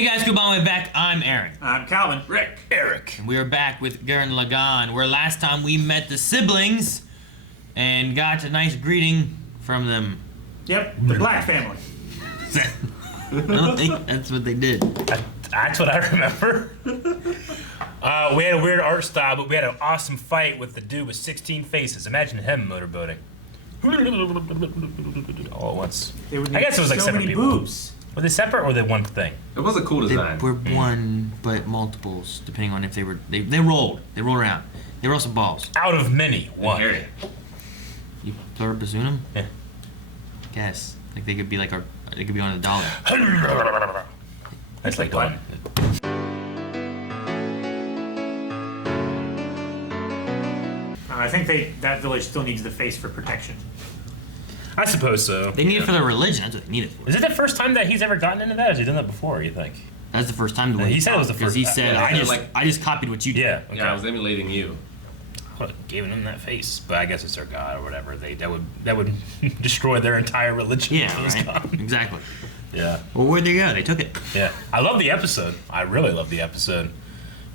Hey guys, good morning, we're back. I'm Aaron. I'm Calvin. Rick. Eric. And we are back with Gurren Lagann, where last time we met the siblings and got a nice greeting from them. Yep, the Black family. I don't think that's what they did. That's what I remember. We had a weird art style, but we had an awesome fight with the dude with 16 faces. Imagine him motorboating. All at once. They would I guess it was like so separate many people. boobs. Were they separate or were they one thing? It was a cool They design. were one, but multiples, depending on if they were. They rolled. They rolled around. They were also balls. Out of many, one. Area. You throw a bassoon them? Yeah. Guess. Like they could be like they could be on a dollar. That's like one. I think that village still needs the face for protection. I suppose so. They need it for their religion. That's what they need it for. Is it the first time that he's ever gotten into that? Or has he done that before, you think? That's the first time. He said it was the because first- he said, yeah, I just copied what you did. Yeah. Okay. Yeah, I was emulating you. I would have given him that face, but I guess it's their god or whatever. That would destroy their entire religion. if it was Yeah, gone. right? Exactly. Yeah. Well, where'd they go? They took it. Yeah, I love the episode. I really love the episode.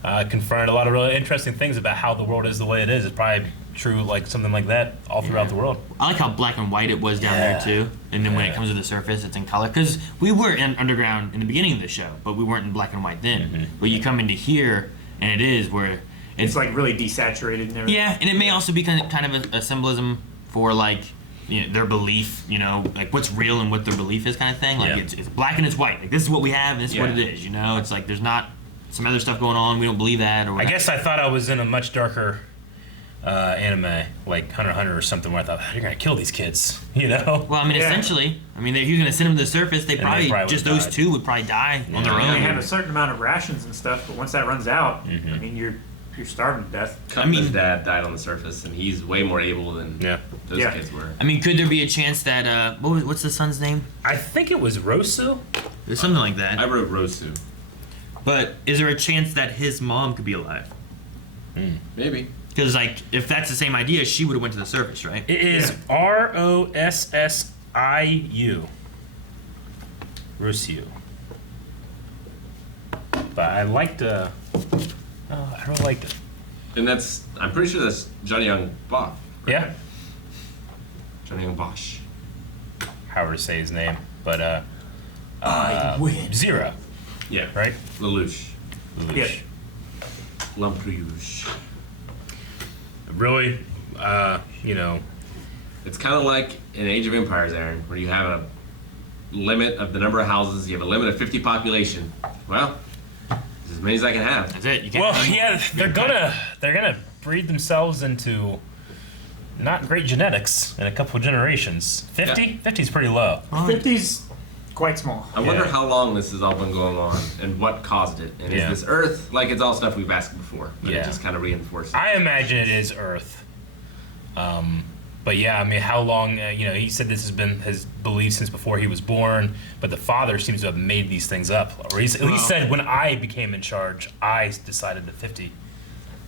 Confronted a lot of really interesting things about how the world is the way it is. It's probably true, like something like that, all throughout the world. I like how black and white it was down Yeah. there too, and then when it Yeah. comes to the surface, it's in color. Because we were in underground in the beginning of the show, but we weren't in black and white then. Mm-hmm. But you come into here, and it is where It's like really desaturated and everything. yeah, and it may also be kind of a symbolism for like their belief, like what's real and what their belief is, kind of thing. Like Yeah. it's black and it's white. Like this is what we have, and this is what it Yeah. is. It's like there's not some other stuff going on. We don't believe that. Or I whatever. guess I thought I was in a much darker anime, like Hunter x Hunter or something, where I thought, you're gonna kill these kids, Well, I mean, Yeah. essentially, he was gonna send them to the surface. They they probably probably just would've those died. two would probably die on their They own. have a certain amount of rations and stuff, but once that runs out, Mm-hmm. I mean, you're starving to death. Cutman's dad died on the surface, and he's way more able than Yeah. those Yeah. kids were. I mean, could there be a chance that what's the son's name? I think it was Rosu. It was something like that. I wrote Rosu. But is there a chance that his mom could be alive? Maybe. Because like, if that's the same idea, she would have went to the surface, right? It is Rossiu. Rossiu. But I liked I really liked it. And I'm pretty sure that's Johnny Young Bosch. Yeah. Johnny Young Bosch. However to say his name, but I win. Zero, Yeah. right? Lelouch. Yeah. Lampreyouche. Really, It's kind of like in Age of Empires, Aaron, where you have a limit of the number of houses, you have a limit of 50 population. Well, it's as many as I can have. That's it. You can't. well, yeah, they're gonna breed themselves into not great genetics in a couple of generations. 50? Yeah. 50 is pretty low. 50's quite small. I wonder Yeah. how long this has all been going on and what caused it. And Yeah. is this Earth, like it's all stuff we've asked before, but Yeah. it just kind of reinforces it. I imagine it is Earth. But yeah, I mean, how long? He said this has been his belief since before he was born. But the father seems to have made these things up, or at least said when I became in charge, I decided the 50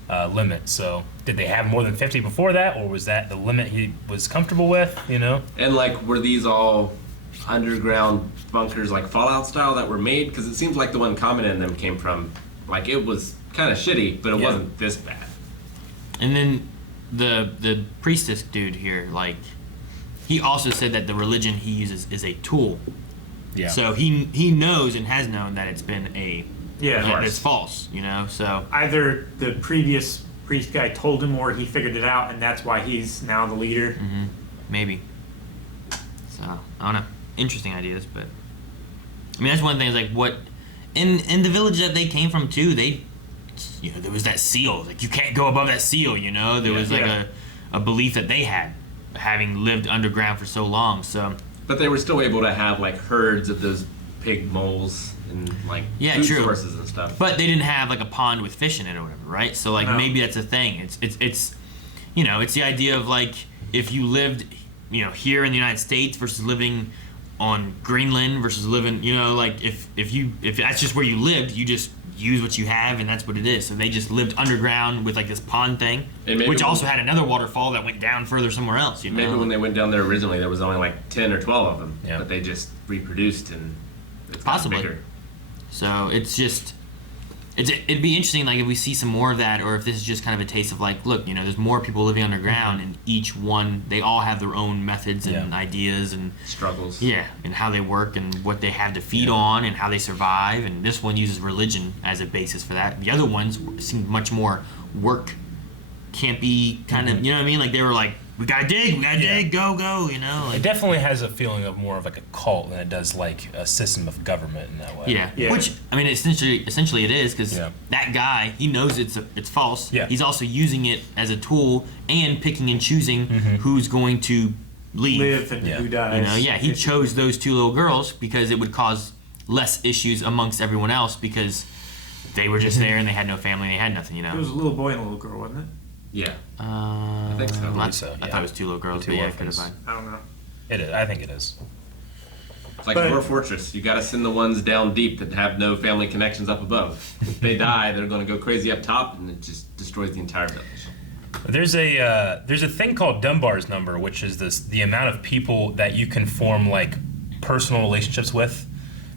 limit. So did they have more than 50 before that, or was that the limit he was comfortable with? And like, were these all underground bunkers, like Fallout style, that were made? Because it seems like the one commented in them came from, like, it was kind of shitty, but it Yeah. wasn't this bad. And then the priestess dude here, like, he also said that the religion he uses is a tool. Yeah. So he knows and has known that it's been Yeah. that it's false. So Either the previous priest guy told him or he figured it out, and that's why he's now the leader. maybe. So I don't know. Interesting ideas, but I mean that's one thing. Is like what in the village that they came from too. There was that seal. Like you can't go above that seal. There was like Yeah. a belief that they had, having lived underground for so long. So But they were still able to have, like, herds of those pig moles and, like, Yeah, food true. sources and stuff. but they didn't have like a pond with fish in it or whatever, right? So like No. maybe that's a thing. It's it's the idea of like if you lived here in the United States versus living on Greenland versus living like if that's just where you lived, you just use what you have and that's what it is. So they just lived underground with like this pond thing, And maybe which when- also had another waterfall that went down further somewhere else. Maybe when they went down there originally, there was only, like, 10 or 12 of them. Yeah. But they just reproduced and it's gotten Possibly. bigger. So it's just, it'd be interesting, like, if we see some more of that, or if this is just kind of a taste of, like, look, there's more people living underground, and each one, they all have their own methods and ideas and struggles. Yeah, and how they work and what they have to feed on and how they survive. And this one uses religion as a basis for that. The other ones seem much more work, campy kind of, you know what I mean? Like, they were like, we gotta dig, go, like. It definitely has a feeling of more of like a cult than it does like a system of government in that way. Yeah. Which, I mean, essentially it is, because that guy, he knows it's false. Yeah. He's also using it as a tool and picking and choosing who's going to live and who dies. He chose those two little girls because it would cause less issues amongst everyone else, because they were just there and they had no family, and they had nothing, It was a little boy and a little girl, wasn't it? Yeah. I think so. I thought it was two little girls, Two but orphans. I don't know. It is. I think it is. It's like Dwarf Fortress. You got to send the ones down deep that have no family connections up above. If they die, they're going to go crazy up top, and it just destroys the entire village. There's a thing called Dunbar's number, which is the amount of people that you can form like personal relationships with.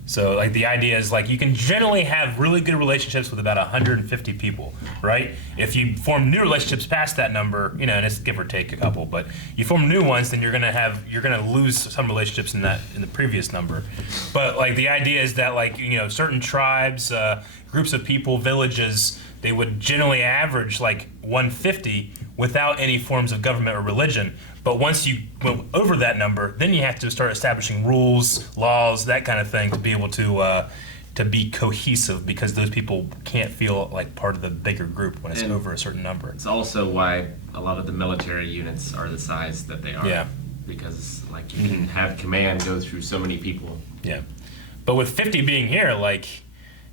So like the idea is like you can generally have really good relationships with about 150 people, right? If you form new relationships past that number, and it's give or take a couple, but you form new ones, then you're gonna lose some relationships in the previous number. But like the idea is that like certain tribes, groups of people, villages, they would generally average like 150 without any forms of government or religion. But once you go over that number, then you have to start establishing rules, laws, that kind of thing to be able to be cohesive, because those people can't feel like part of the bigger group when it's over a certain number. It's also why a lot of the military units are the size that they are. Yeah. Because like you can have command go through so many people. Yeah. But with 50 being here, like,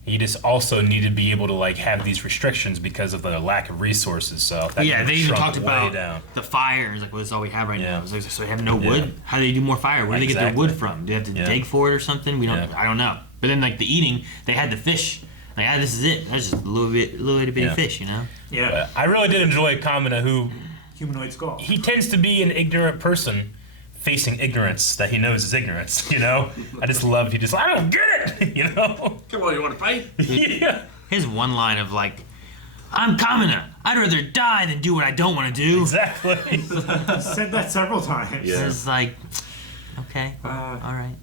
you just also need to be able to like have these restrictions because of the lack of resources. So they even talked about down. the fires. Like, well, this is all we have right now. So they have no wood. How do they do more fire? Where do they get their wood from? Do they have to dig for it or something? I don't know. But then like the eating, they had the fish. Like, this is it. That's just a little bitty fish, Yeah. But I really did enjoy Kamina, who humanoid skull. He tends to be an ignorant person facing ignorance that he knows is ignorance, I just love, I don't get it, Come on, you want to fight? Yeah. His one line of like, I'm Kamina. I'd rather die than do what I don't want to do. Exactly. He said that several times. Yeah. It's like, okay, all right,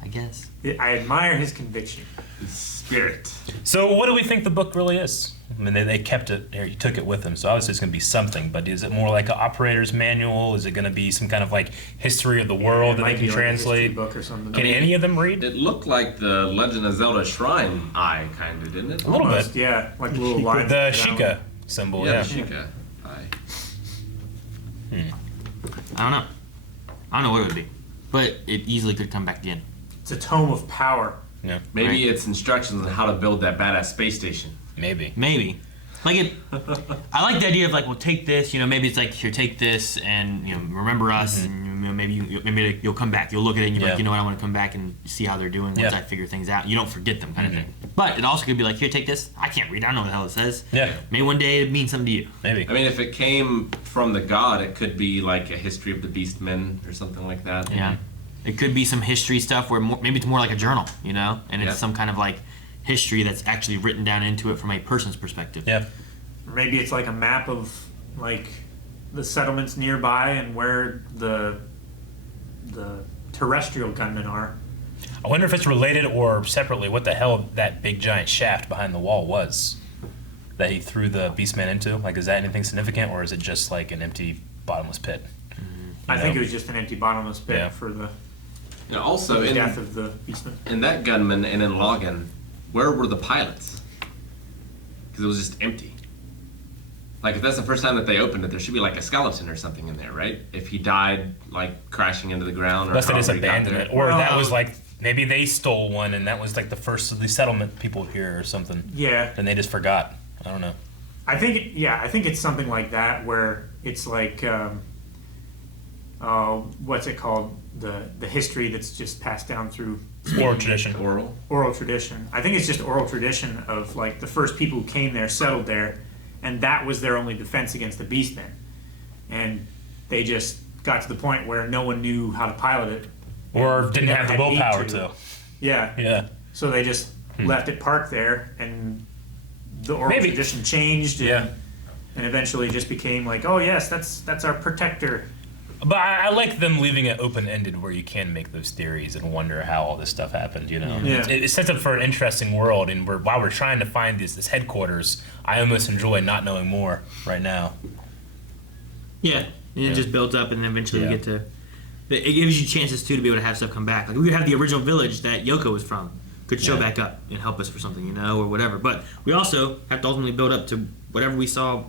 I guess. I admire his conviction. His spirit. So what do we think the book really is? I mean, they kept it, or he took it with him, so obviously it's going to be something, but is it more like an operator's manual? Is it going to be some kind of like history of the world that they can translate? Like a book or something. Can any of them read? It looked like the Legend of Zelda Shrine eye, kind of, didn't it? A little bit. Yeah, like little lines. The Sheikah symbol, yeah. The Sheikah eye. I don't know what it would be, but it easily could come back again. It's a tome of power. Yeah. Maybe it's instructions on how to build that badass space station. Maybe. Like it, I like the idea of like, well, take this. Maybe it's like, here, take this, and remember us, and maybe you'll come back. You'll look at it and you're like, you know what, I want to come back and see how they're doing once I figure things out. You don't forget them, kind of thing. But it also could be like, here, take this. I can't read. I don't know what the hell it says. Yeah. Maybe one day it means something to you. Maybe. I mean, if it came from the god, it could be like a history of the Beastmen or something like that. Yeah. It could be some history stuff where maybe it's more like a journal, and it's some kind of like history that's actually written down into it from a person's perspective. Yeah. Or maybe it's like a map of like the settlements nearby and where the terrestrial gunmen are. I wonder if it's related or separately what the hell that big giant shaft behind the wall was that he threw the Beastman into. Like, is that anything significant, or is it just like an empty bottomless pit? I think it was just an empty bottomless pit for the also the death of the Beastman. In that gunman and in Lagann, where were the pilots? Because it was just empty. Like, if that's the first time that they opened it, there should be like a skeleton or something in there, right? If he died like crashing into the ground, or unless they just abandoned it, or that was like maybe they stole one and that was like the first of the settlement people here or something. Yeah. And they just forgot. I don't know. I think it's something like that where it's like what's it called? The history that's just passed down through oral tradition. Oral tradition. I think it's just oral tradition of like the first people who came there settled there, and that was their only defense against the Beastmen. And they just got to the point where no one knew how to pilot it. Or didn't have the willpower to. Yeah. Yeah. So they just left it parked there, and the oral Maybe. tradition changed. Yeah. And eventually just became like, oh yes, that's our protector. But I like them leaving it open-ended where you can make those theories and wonder how all this stuff happened, you know? Yeah. It sets up for an interesting world, and while we're trying to find this headquarters, I almost enjoy not knowing more right now. Yeah, and it just builds up, and then eventually Yeah. we get to. It gives you chances too to be able to have stuff come back. Like we could have the original village that Yoko was from could show back up and help us for something, you know, or whatever. But we also have to ultimately build up to whatever we saw.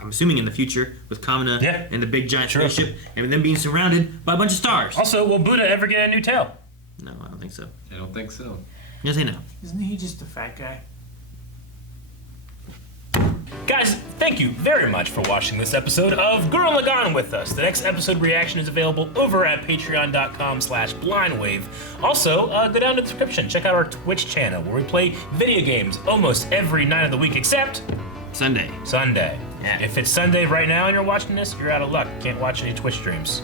I'm assuming in the future with Kamina and the big giant spaceship, and them being surrounded by a bunch of stars. Also, will Buddha ever get a new tail? No, I don't think so. I don't think so. Yes, I know. Isn't he just a fat guy? Guys, thank you very much for watching this episode of Gurren Lagann with us. The next episode reaction is available over at patreon.com/blindwave. Also, go down to the description. Check out our Twitch channel where we play video games almost every night of the week except Sunday. Sunday. Yeah. If it's Sunday right now and you're watching this, you're out of luck. Can't watch any Twitch streams.